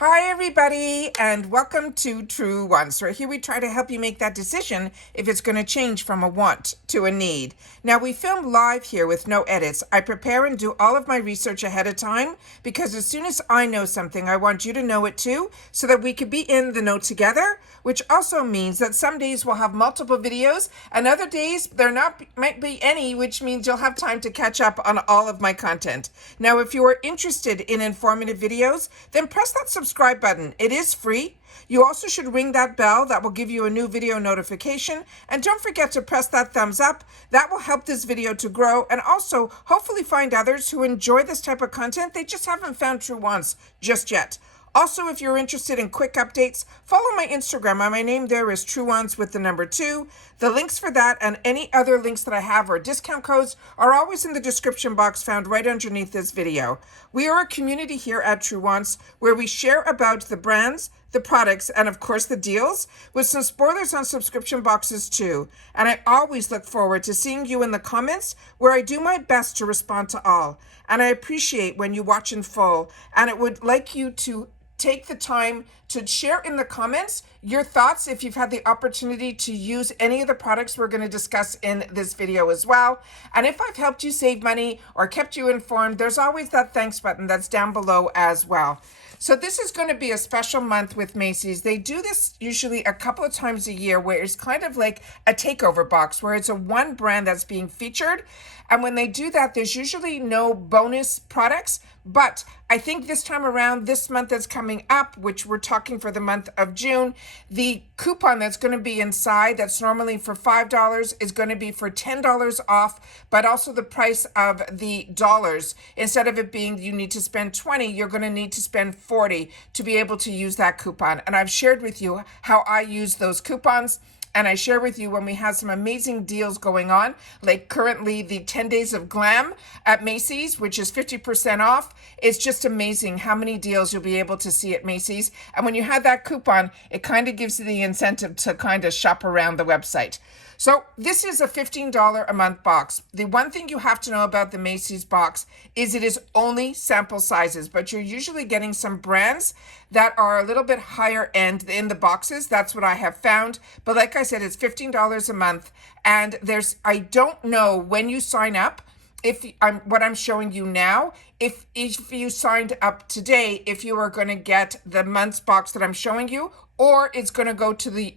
Hi everybody, and welcome to Truewants, where here we try to help you make that decision if it's going to change from a want to a need. Now, we film live here with no edits. I prepare and do all of my research ahead of time because as soon as I know something, I want you to know it too, so that we could be in the know together, which also means that some days we'll have multiple videos and other days there might be any, which means you'll have time to catch up on all of my content. Now, if you are interested in informative videos, then press that subscribe button. It is free. You also should ring that bell. That will give you a new video notification. And don't forget to press that thumbs up. That will help this video to grow and also hopefully find others who enjoy this type of content. They just haven't found Truewants just yet. Also, if you're interested in quick updates, follow my Instagram. My name there is Truewants with the number 2. The links for that and any other links that I have or discount codes are always in the description box found right underneath this video. We are a community here at Truewants where we share about the brands, the products, and of course the deals, with some spoilers on subscription boxes too. And I always look forward to seeing you in the comments where I do my best to respond to all. And I appreciate when you watch in full, and it would like you to take the time to share in the comments your thoughts if you've had the opportunity to use any of the products we're going to discuss in this video as well. And if I've helped you save money or kept you informed, there's always that thanks button that's down below as well. So this is going to be a special month with Macy's. They do this usually a couple of times a year where it's kind of like a takeover box where it's a one brand that's being featured. And when they do that, there's usually no bonus products. But I think this time around, this month that's coming up, which we're talking for the month of June, the coupon that's going to be inside that's normally for $5 is going to be for $10 off, but also the price of the dollars. Instead of it being you need to spend 20, you're going to need to spend 40 to be able to use that coupon. And I've shared with you how I use those coupons. And I share with you when we have some amazing deals going on, like currently the 10 Days of Glam at Macy's, which is 50% off. It's just amazing how many deals you'll be able to see at Macy's. And when you have that coupon, it kind of gives you the incentive to kind of shop around the website. So this is a $15 a month box. The one thing you have to know about the Macy's box is it is only sample sizes, but you're usually getting some brands that are a little bit higher end in the boxes. That's what I have found. But like I said, it's $15 a month. And I don't know when you sign up, what I'm showing you now, if you signed up today, if you are going to get the month's box that I'm showing you, or it's going to go to the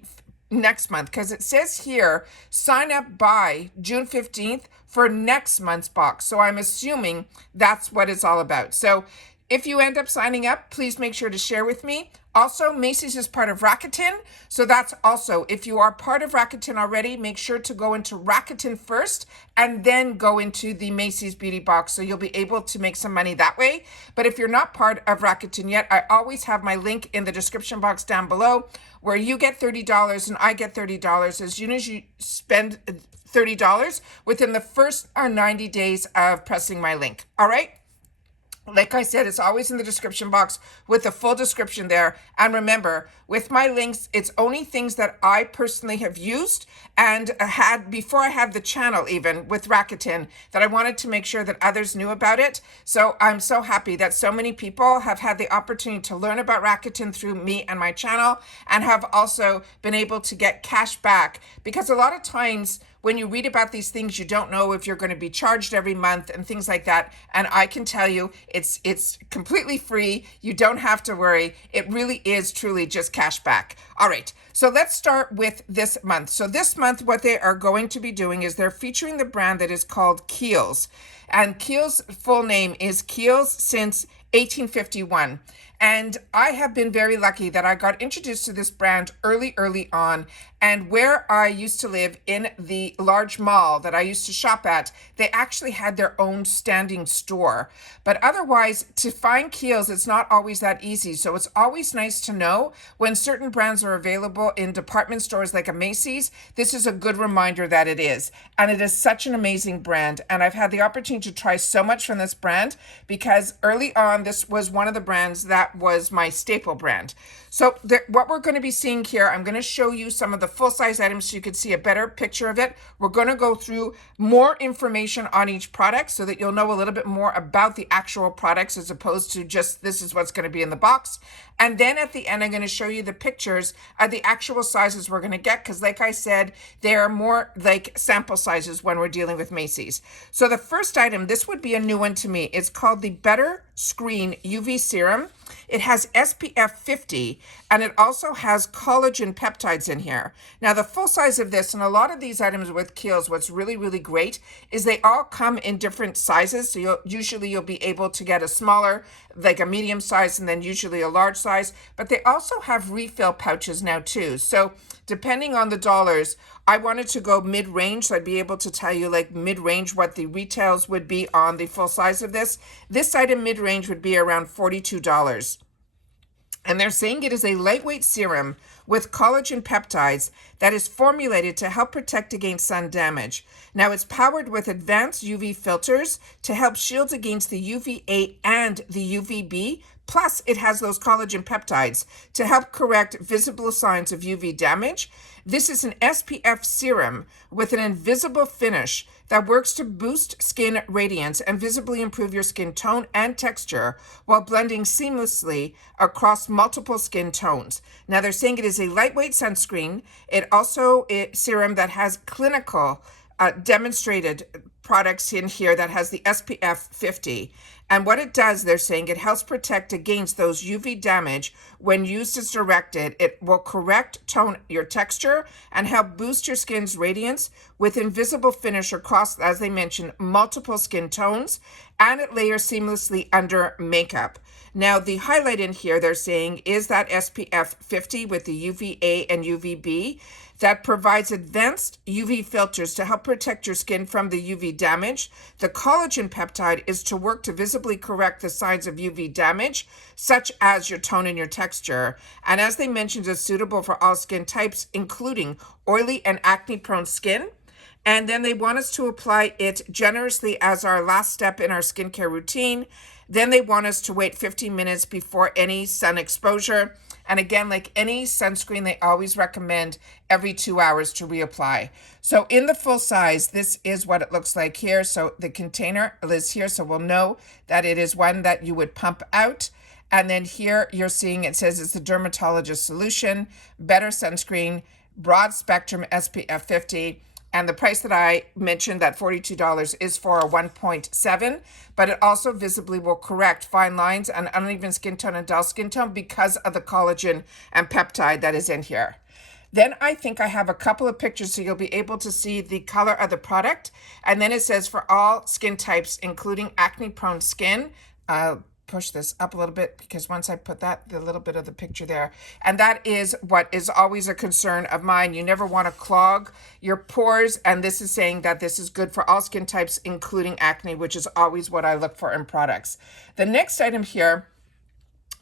next month, because it says here sign up by June 15th for next month's box. So I'm assuming that's what it's all about. So if you end up signing up, please make sure to share with me. Also, Macy's is part of Rakuten. So that's also, if you are part of Rakuten already, make sure to go into Rakuten first and then go into the Macy's Beauty Box. So you'll be able to make some money that way. But if you're not part of Rakuten yet, I always have my link in the description box down below where you get $30 and I get $30 as soon as you spend $30 within the first 90 days of pressing my link. All right? Like I said, it's always in the description box with the full description there. And remember, with my links, it's only things that I personally have used and had before I had the channel, even with Rakuten, that I wanted to make sure that others knew about it. So I'm so happy that so many people have had the opportunity to learn about Rakuten through me and my channel and have also been able to get cash back, because a lot of times when you read about these things, you don't know if you're going to be charged every month and things like that. And I can tell you, it's completely free. You don't have to worry. It really is truly just cash back. All right. So let's start with this month. So this month, what they are going to be doing is they're featuring the brand that is called Kiehl's. And Kiehl's full name is Kiehl's since 1851. And I have been very lucky that I got introduced to this brand early on. And where I used to live in the large mall that I used to shop at, they actually had their own standing store. But otherwise, to find Kiehl's, it's not always that easy. So it's always nice to know when certain brands are available in department stores like a Macy's. This is a good reminder that it is. And it is such an amazing brand. And I've had the opportunity to try so much from this brand because early on, on, this was one of the brands that was my staple brand. So what we're going to be seeing here, I'm going to show you some of the full-size items so you can see a better picture of it. We're going to go through more information on each product so that you'll know a little bit more about the actual products as opposed to just this is what's going to be in the box. And then at the end, I'm going to show you the pictures of the actual sizes we're going to get because, like I said, they're more like sample sizes when we're dealing with Macy's. So the first item, this would be a new one to me. It's called the Better Screen UV Serum. It has SPF 50 and it also has collagen peptides in here. Now the full size of this, and a lot of these items with Kiehl's, what's really, really great is they all come in different sizes. So you'll be able to get a smaller, like a medium size, and then usually a large size, but they also have refill pouches now too. So depending on the dollars, I wanted to go mid-range, so I'd be able to tell you like mid-range what the retails would be on the full size of this. This item mid-range would be around $42. And they're saying it is a lightweight serum with collagen peptides that is formulated to help protect against sun damage. Now it's powered with advanced UV filters to help shield against the UVA and the UVB. Plus, it has those collagen peptides to help correct visible signs of UV damage. This is an SPF serum with an invisible finish that works to boost skin radiance and visibly improve your skin tone and texture while blending seamlessly across multiple skin tones. Now, they're saying it is a lightweight sunscreen. It also is serum that has clinical demonstrated products in here that has the SPF 50. And what it does, they're saying it helps protect against those UV damage when used as directed. It will correct tone your texture and help boost your skin's radiance with invisible finish across, as they mentioned, multiple skin tones, and it layers seamlessly under makeup. Now, the highlight in here, they're saying, is that SPF 50 with the UVA and UVB that provides advanced UV filters to help protect your skin from the UV damage. The collagen peptide is to work to visibly correct the signs of UV damage, such as your tone and your texture. And as they mentioned, it's suitable for all skin types, including oily and acne-prone skin. And then they want us to apply it generously as our last step in our skincare routine. Then they want us to wait 15 minutes before any sun exposure. And again, like any sunscreen, they always recommend every 2 hours to reapply. So in the full size, this is what it looks like here. So the container is here, so we'll know that it is one that you would pump out. And then here you're seeing it says it's the dermatologist solution, better sunscreen, broad spectrum SPF 50. And the price that I mentioned, that $42, is for a 1.7, but it also visibly will correct fine lines and uneven skin tone and dull skin tone because of the collagen and peptide that is in here. Then I think I have a couple of pictures so you'll be able to see the color of the product. And then it says for all skin types, including acne-prone skin. I'll push this up a little bit because once I put that, the little bit of the picture there, and that is what is always a concern of mine. You never want to clog your pores, and this is saying that this is good for all skin types, including acne, which is always what I look for in products. The next item here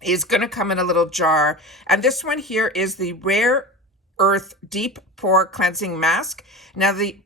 is going to come in a little jar, and this one here is the Rare Earth Deep Pore Cleansing Mask. Now the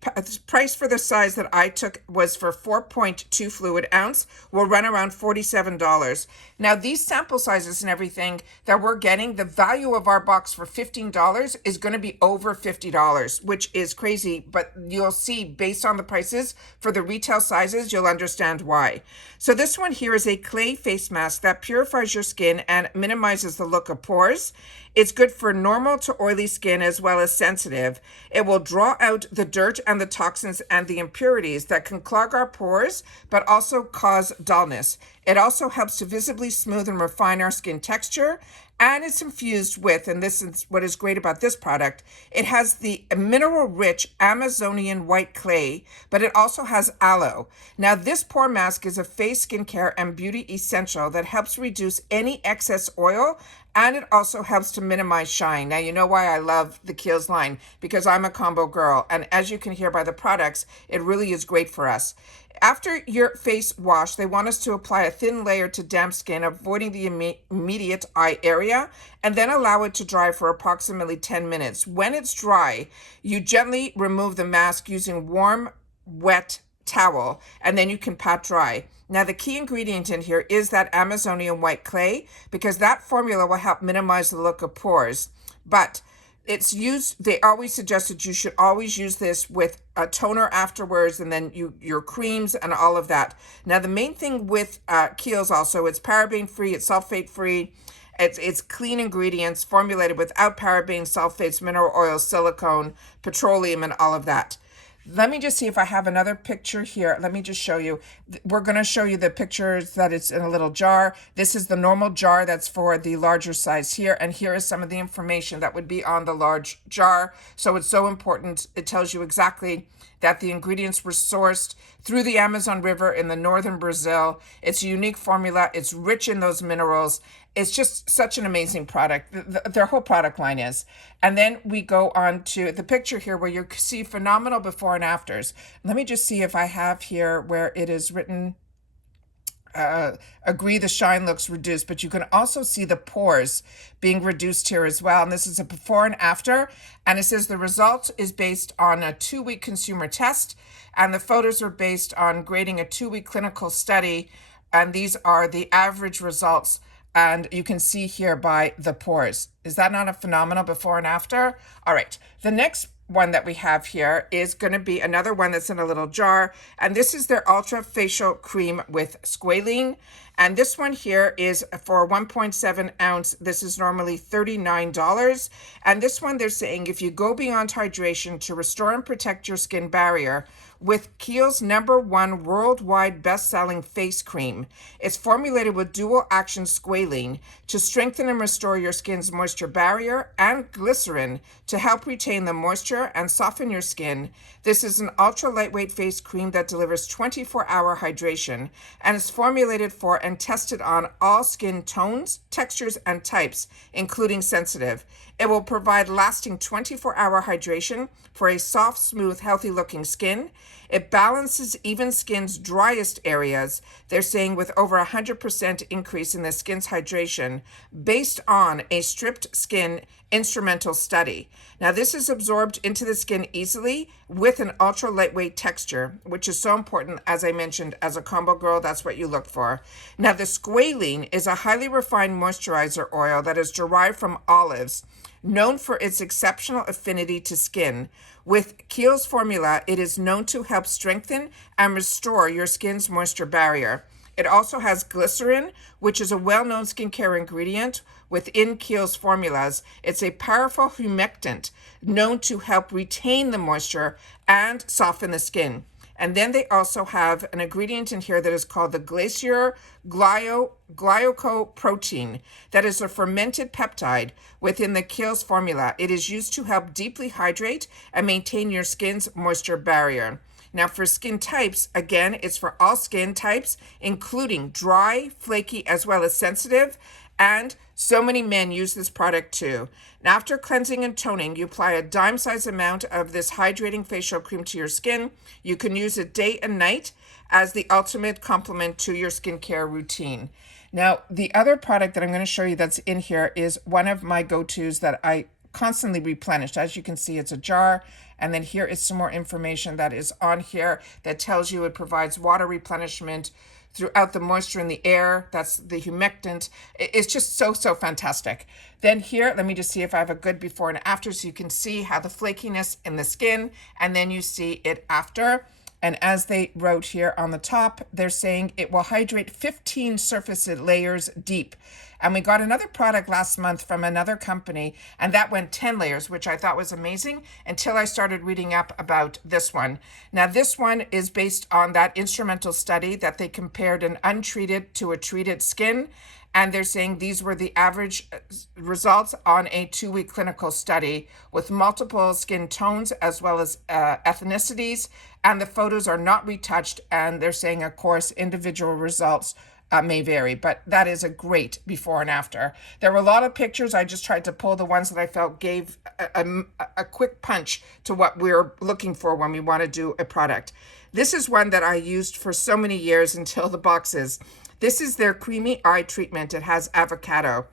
price for the size that I took was for 4.2 fluid ounce, will run around $47. Now these sample sizes and everything that we're getting, the value of our box for $15 is going to be over $50, which is crazy, but you'll see based on the prices for the retail sizes, you'll understand why. So this one here is a clay face mask that purifies your skin and minimizes the look of pores. It's good for normal to oily skin as well as sensitive. It will draw out the dirt and the toxins and the impurities that can clog our pores, but also cause dullness. It also helps to visibly smooth and refine our skin texture. And it's infused with, and this is what is great about this product, it has the mineral-rich Amazonian white clay, but it also has aloe. Now, this pore mask is a face skincare and beauty essential that helps reduce any excess oil, and it also helps to minimize shine. Now, you know why I love the Kiehl's line, because I'm a combo girl, and as you can hear by the products, it really is great for us. After your face wash, they want us to apply a thin layer to damp skin, avoiding the immediate eye area, and then allow it to dry for approximately 10 minutes. When it's dry, you gently remove the mask using warm, wet towel, and then you can pat dry. Now, the key ingredient in here is that Amazonian white clay, because that formula will help minimize the look of pores. But it's used, they always suggested you should always use this with a toner afterwards, and then your creams and all of that. Now, the main thing with Kiehl's also, it's paraben free, it's sulfate free. It's clean ingredients formulated without parabens, sulfates, mineral oils, silicone, petroleum, and all of that. Let me just see if I have another picture here. Let me just show you. We're going to show you the pictures that it's in a little jar. This is the normal jar that's for the larger size here. And here is some of the information that would be on the large jar. So it's so important. It tells you exactly that the ingredients were sourced through the Amazon River in the northern Brazil. It's a unique formula. It's rich in those minerals. It's just such an amazing product. Their whole product line is. And then we go on to the picture here where you see phenomenal before and afters. Let me just see if I have here where it is written, agree the shine looks reduced, but you can also see the pores being reduced here as well. And this is a before and after. And it says the result is based on a 2-week consumer test. And the photos are based on grading a 2-week clinical study. And these are the average results. And you can see here by the pores. Is that not a phenomenal before and after? All right. The next one that we have here is going to be another one that's in a little jar. And this is their Ultra Facial Cream with Squalene. And this one here is for 1.7 ounce. This is normally $39. And this one they're saying if you go beyond hydration to restore and protect your skin barrier with Kiehl's #1 worldwide best-selling face cream. It's formulated with dual action squalene to strengthen and restore your skin's moisture barrier and glycerin to help retain the moisture and soften your skin. This is an ultra lightweight face cream that delivers 24-hour hydration and is formulated for and tested on all skin tones, textures, and types, including sensitive. It will provide lasting 24-hour hydration for a soft, smooth, healthy-looking skin. It balances even skin's driest areas, they're saying, with over 100% increase in the skin's hydration based on a stripped skin instrumental study. Now, this is absorbed into the skin easily with an ultra lightweight texture, which is so important, as I mentioned, as a combo girl, that's what you look for. Now, the squalene is a highly refined moisturizer oil that is derived from olives, known for its exceptional affinity to skin. With Kiehl's formula, it is known to help strengthen and restore your skin's moisture barrier. It also has glycerin, which is a well-known skincare ingredient within Kiehl's formulas. It's a powerful humectant known to help retain the moisture and soften the skin. And then they also have an ingredient in here that is called the glacier glycoprotein. That is a fermented peptide within the Kiehl's formula. It is used to help deeply hydrate and maintain your skin's moisture barrier. Now, for skin types, again, it's for all skin types, including dry, flaky, as well as sensitive. And so many men use this product too. Now, after cleansing and toning, you apply a dime-sized amount of this hydrating facial cream to your skin. You can use it day and night as the ultimate complement to your skincare routine. Now, the other product that I'm going to show you that's in here is one of my go-tos that I constantly replenish. As you can see, it's a jar. And then here is some more information that is on here that tells you it provides water replenishment throughout the moisture in the air. That's the humectant. It's just so fantastic. Then here, let me just see if I have a good before and after so you can see how the flakiness in the skin, and then you see it after. And as they wrote here on the top, they're saying it will hydrate 15 surface layers deep. And we got another product last month from another company, and that went 10 layers, which I thought was amazing until I started reading up about this one. Now, this one is based on that instrumental study that they compared an untreated to a treated skin. And they're saying these were the average results on a 2-week clinical study with multiple skin tones as well as ethnicities. And the photos are not retouched. And they're saying, of course, individual results may vary, but that is a great before and after. There were a lot of pictures. I just tried to pull the ones that I felt gave a quick punch to what we're looking for when we want to do a product. This is one that I used for so many years until the boxes. This is their creamy eye treatment. It has avocado.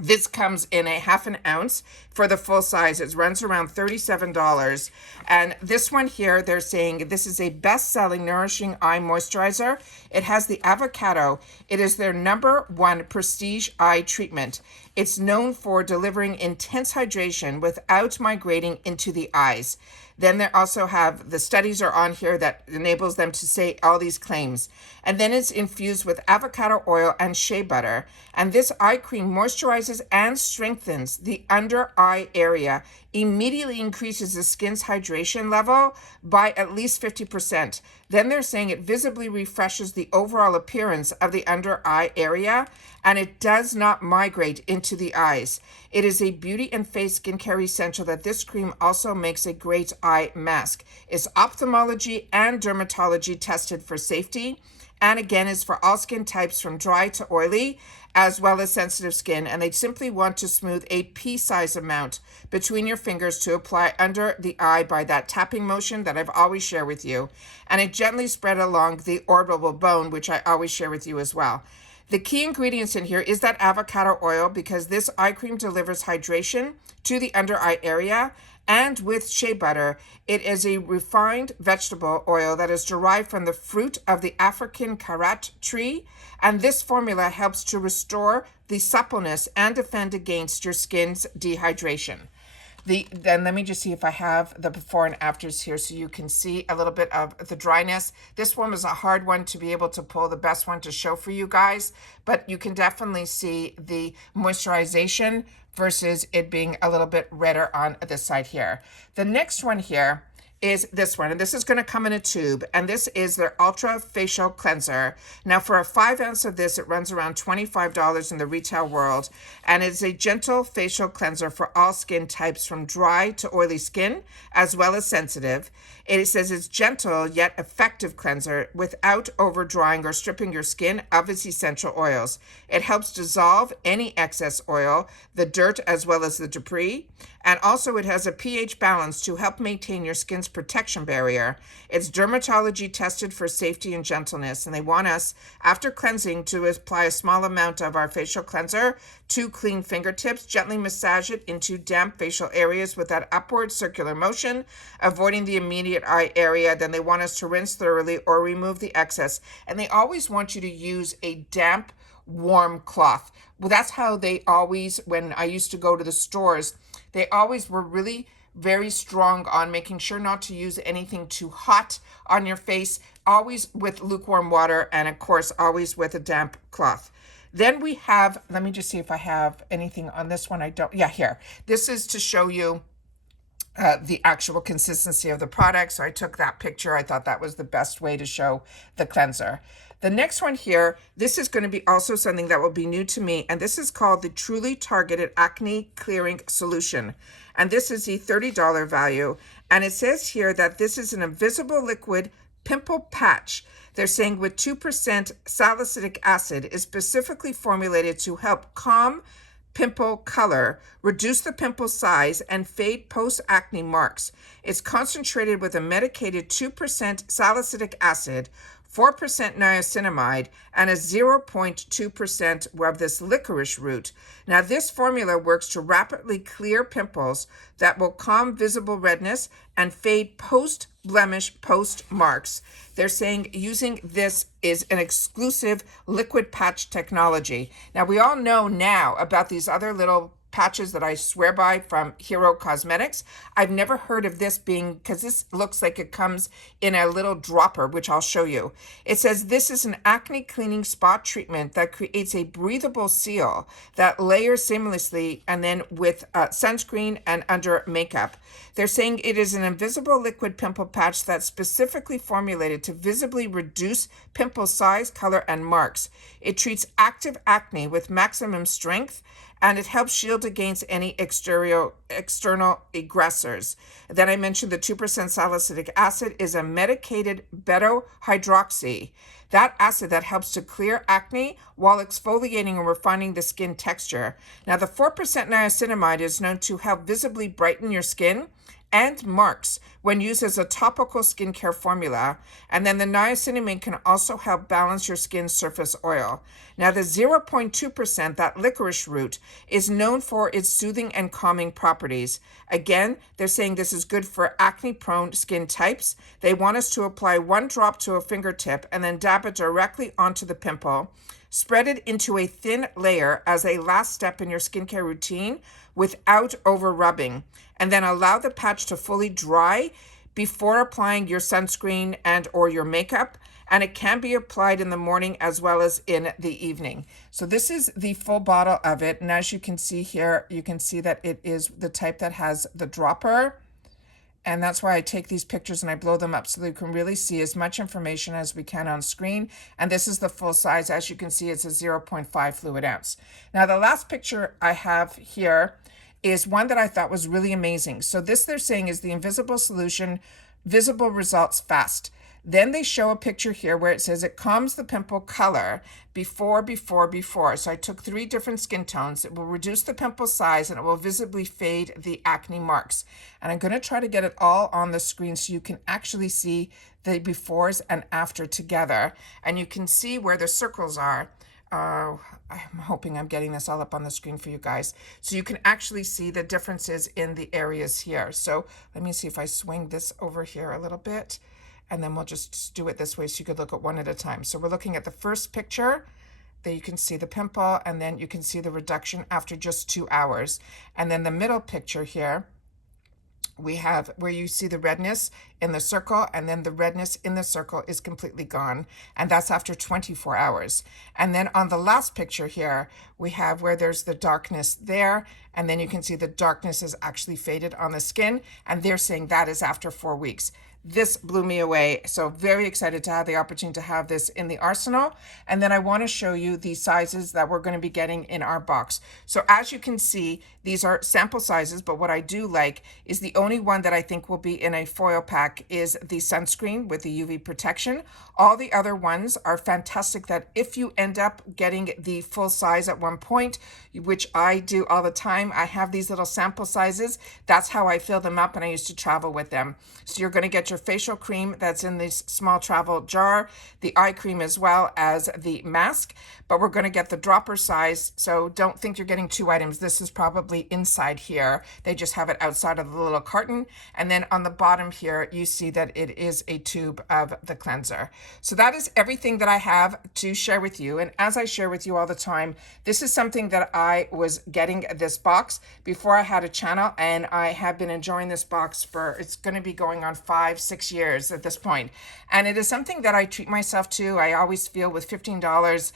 This comes in a half an ounce for the full size. It runs around $37. And this one here, they're saying this is a best-selling nourishing eye moisturizer. It has the avocado. It is their #1 prestige eye treatment. It's known for delivering intense hydration without migrating into the eyes. Then they also have the studies are on here that enables them to say all these claims. And then it's infused with avocado oil and shea butter. And this eye cream moisturizes and strengthens the under eye area, immediately increases the skin's hydration level by at least 50%. Then they're saying it visibly refreshes the overall appearance of the under eye area, and it does not migrate into the eyes. It is a beauty and face skincare essential that this cream also makes a great eye mask. It's ophthalmology and dermatology tested for safety, and again is for all skin types from dry to oily, as well as sensitive skin. And they simply want to smooth a pea-size amount between your fingers to apply under the eye by that tapping motion that I've always shared with you. And it gently spread along the orbital bone, which I always share with you as well. The key ingredients in here is that avocado oil, because this eye cream delivers hydration to the under eye area. And with shea butter, it is a refined vegetable oil that is derived from the fruit of the African carrot tree. And this formula helps to restore the suppleness and defend against your skin's dehydration. Then let me just see if I have the before and afters here so you can see a little bit of the dryness. This one was a hard one to be able to pull, the best one to show for you guys, but you can definitely see the moisturization versus it being a little bit redder on this side here. The next one here is this one, and this is going to come in a tube, and this is their Ultra Facial Cleanser. Now for a 5 ounce of this, it runs around $25 in the retail world, and it's a gentle facial cleanser for all skin types from dry to oily skin, as well as sensitive. It says it's gentle yet effective cleanser without over drying or stripping your skin of its essential oils. It helps dissolve any excess oil, the dirt as well as the debris, and also it has a pH balance to help maintain your skin's protection barrier. It's dermatology tested for safety and gentleness, and they want us, after cleansing, to apply a small amount of our facial cleanser to clean fingertips, gently massage it into damp facial areas with that upward circular motion, avoiding the immediate eye area. Then they want us to rinse thoroughly or remove the excess. And they always want you to use a damp, warm cloth. Well, that's how they always, when I used to go to the stores, they always were really very strong on making sure not to use anything too hot on your face, always with lukewarm water, and of course, always with a damp cloth. Then we have, let me just see if I have anything on this one. I don't, yeah, here. This is to show you the actual consistency of the product. So I took that picture. I thought that was the best way to show the cleanser. The next one here, this is going to be also something that will be new to me, and this is called the Truly Targeted Acne Clearing Solution. And this is the $30 value. And it says here that this is an invisible liquid pimple patch. They're saying with 2% salicylic acid is specifically formulated to help calm pimple color, reduce the pimple size, and fade post-acne marks. It's concentrated with a medicated 2% salicylic acid, 4% niacinamide, and a 0.2% of this licorice root. Now, this formula works to rapidly clear pimples that will calm visible redness and fade post-blemish, post-marks. They're saying using this is an exclusive liquid patch technology. Now, we all know now about these other little patches that I swear by from Hero Cosmetics. I've never heard of this being, because this looks like it comes in a little dropper, which I'll show you. It says this is an acne cleaning spot treatment that creates a breathable seal that layers seamlessly and then with sunscreen and under makeup. They're saying it is an invisible liquid pimple patch that's specifically formulated to visibly reduce pimple size, color, and marks. It treats active acne with maximum strength, and it helps shield against any external aggressors. Then I mentioned the 2% salicylic acid is a medicated beta-hydroxy. That acid that helps to clear acne while exfoliating and refining the skin texture. Now, the 4% niacinamide is known to help visibly brighten your skin and marks when used as a topical skincare formula. And then the niacinamide can also help balance your skin's surface oil. Now, the 0.2%, that licorice root, is known for its soothing and calming properties. Again, they're saying this is good for acne-prone skin types. They want us to apply 1 drop to a fingertip and then dab it directly onto the pimple. Spread it into a thin layer as a last step in your skincare routine without over rubbing, and then allow the patch to fully dry before applying your sunscreen and or your makeup. And it can be applied in the morning as well as in the evening. So this is the full bottle of it. And as you can see here, you can see that it is the type that has the dropper. And that's why I take these pictures and I blow them up so that you can really see as much information as we can on screen. And this is the full size. As you can see, it's a 0.5 fluid ounce. Now, the last picture I have here is one that I thought was really amazing. So this, they're saying, is the invisible solution, visible results fast. Then they show a picture here where it says it calms the pimple color before. So I took 3 different skin tones. It will reduce the pimple size and it will visibly fade the acne marks. And I'm going to try to get it all on the screen so you can actually see the befores and after together. And you can see where the circles are. I'm hoping I'm getting this all up on the screen for you guys. So you can actually see the differences in the areas here. So let me see if I swing this over here a little bit. And then we'll just do it this way so you could look at one at a time. So we're looking at the first picture. There you can see the pimple, and then you can see the reduction after just 2 hours. And then the middle picture here, we have where you see the redness in the circle, and then the redness in the circle is completely gone. And that's after 24 hours. And then on the last picture here, we have where there's the darkness there. And then you can see the darkness is actually faded on the skin. And they're saying that is after 4 weeks. This blew me away. So very excited to have the opportunity to have this in the arsenal. And then I want to show you the sizes that we're going to be getting in our box. So as you can see, these are sample sizes, but what I do like is the only one that I think will be in a foil pack is the sunscreen with the UV protection. All the other ones are fantastic that if you end up getting the full size at one point, which I do all the time, I have these little sample sizes. That's how I fill them up, and I used to travel with them. So you're going to get your facial cream that's in this small travel jar, the eye cream as well as the mask, but we're going to get the dropper size. So don't think you're getting 2 items. This is probably inside here. They just have it outside of the little carton. And then on the bottom here, you see that it is a tube of the cleanser. So that is everything that I have to share with you. And as I share with you all the time, this is something that I was getting this box before I had a channel, and I have been enjoying this box for, it's going to be going on 5-6 years at this point. And it is something that I treat myself to. I always feel with $15,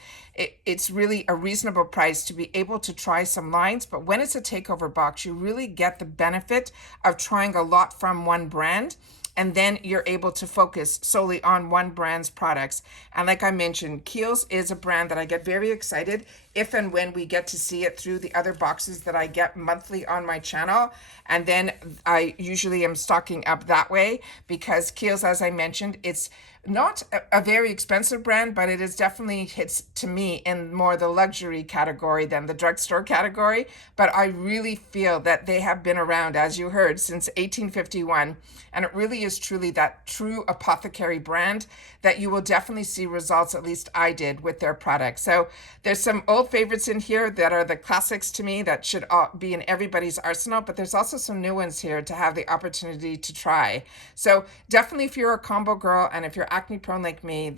it's really a reasonable price to be able to try some lines. But when it's a takeover box, you really get the benefit of trying a lot from one brand. And then you're able to focus solely on one brand's products. And like I mentioned, Kiehl's is a brand that I get very excited if and when we get to see it through the other boxes that I get monthly on my channel. And then I usually am stocking up that way because Kiehl's, as I mentioned, it's not a very expensive brand, but it is definitely hits to me in more the luxury category than the drugstore category. But I really feel that they have been around, as you heard, since 1851. And it really is truly that true apothecary brand that you will definitely see results, at least I did, with their products. So there's some old favorites in here that are the classics to me that should be in everybody's arsenal, but there's also some new ones here to have the opportunity to try. So definitely if you're a combo girl and if you're acne prone like me,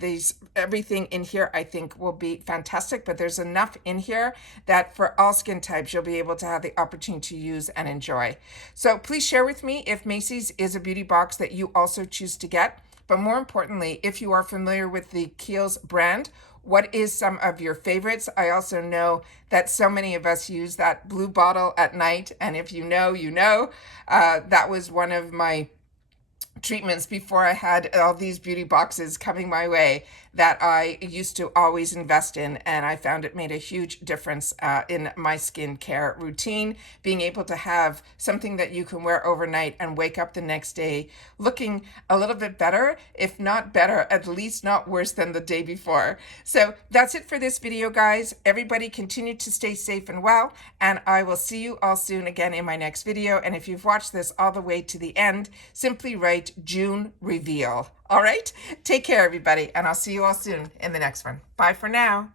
everything in here I think will be fantastic, but there's enough in here that for all skin types you'll be able to have the opportunity to use and enjoy. So please share with me if Macy's is a beauty box that you also choose to get. But more importantly, if you are familiar with the Kiehl's brand, what is some of your favorites? I also know that so many of us use that blue bottle at night. And if you know, you know. That was one of my treatments before I had all these beauty boxes coming my way. that I used to always invest in, and I found it made a huge difference in my skincare routine. Being able to have something that you can wear overnight and wake up the next day looking a little bit better, if not better, at least not worse than the day before. So that's it for this video, guys. Everybody continue to stay safe and well, and I will see you all soon again in my next video. And if you've watched this all the way to the end, simply write June reveal. All right? Take care, everybody, and I'll see you all soon in the next one. Bye for now.